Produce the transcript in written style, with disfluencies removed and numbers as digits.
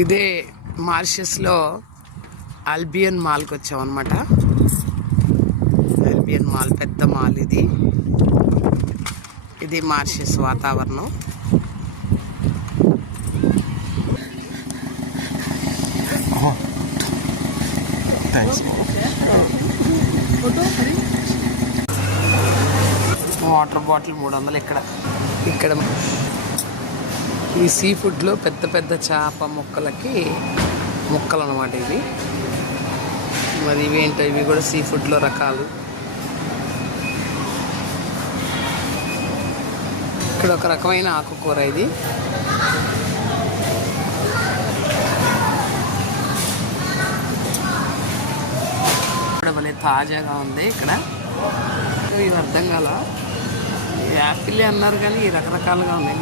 ఇదే మారిషస్లో అల్బియన్ మాల్కి వచ్చామన్నమాట. అల్బియన్ మాల్ పెద్ద మాల్ ఇది మారిషస్ వాతావరణం. వాటర్ బాటిల్ 300 ఇక్కడ ఈ సీ ఫుడ్లో పెద్ద పెద్ద చేప ముక్కలు అన్నమాట ఇవి. మరి ఇవేంటో ఇవి కూడా సీ ఫుడ్లో రకాలు. ఇక్కడ ఒక రకమైన ఆకుకూర ఇది. ఇక్కడ భలే తాజాగా ఉంది. ఇక్కడ ఇవి అర్థం కాల, యాపిల్ అన్నారు కానీ రకరకాలుగా ఉన్నాయి.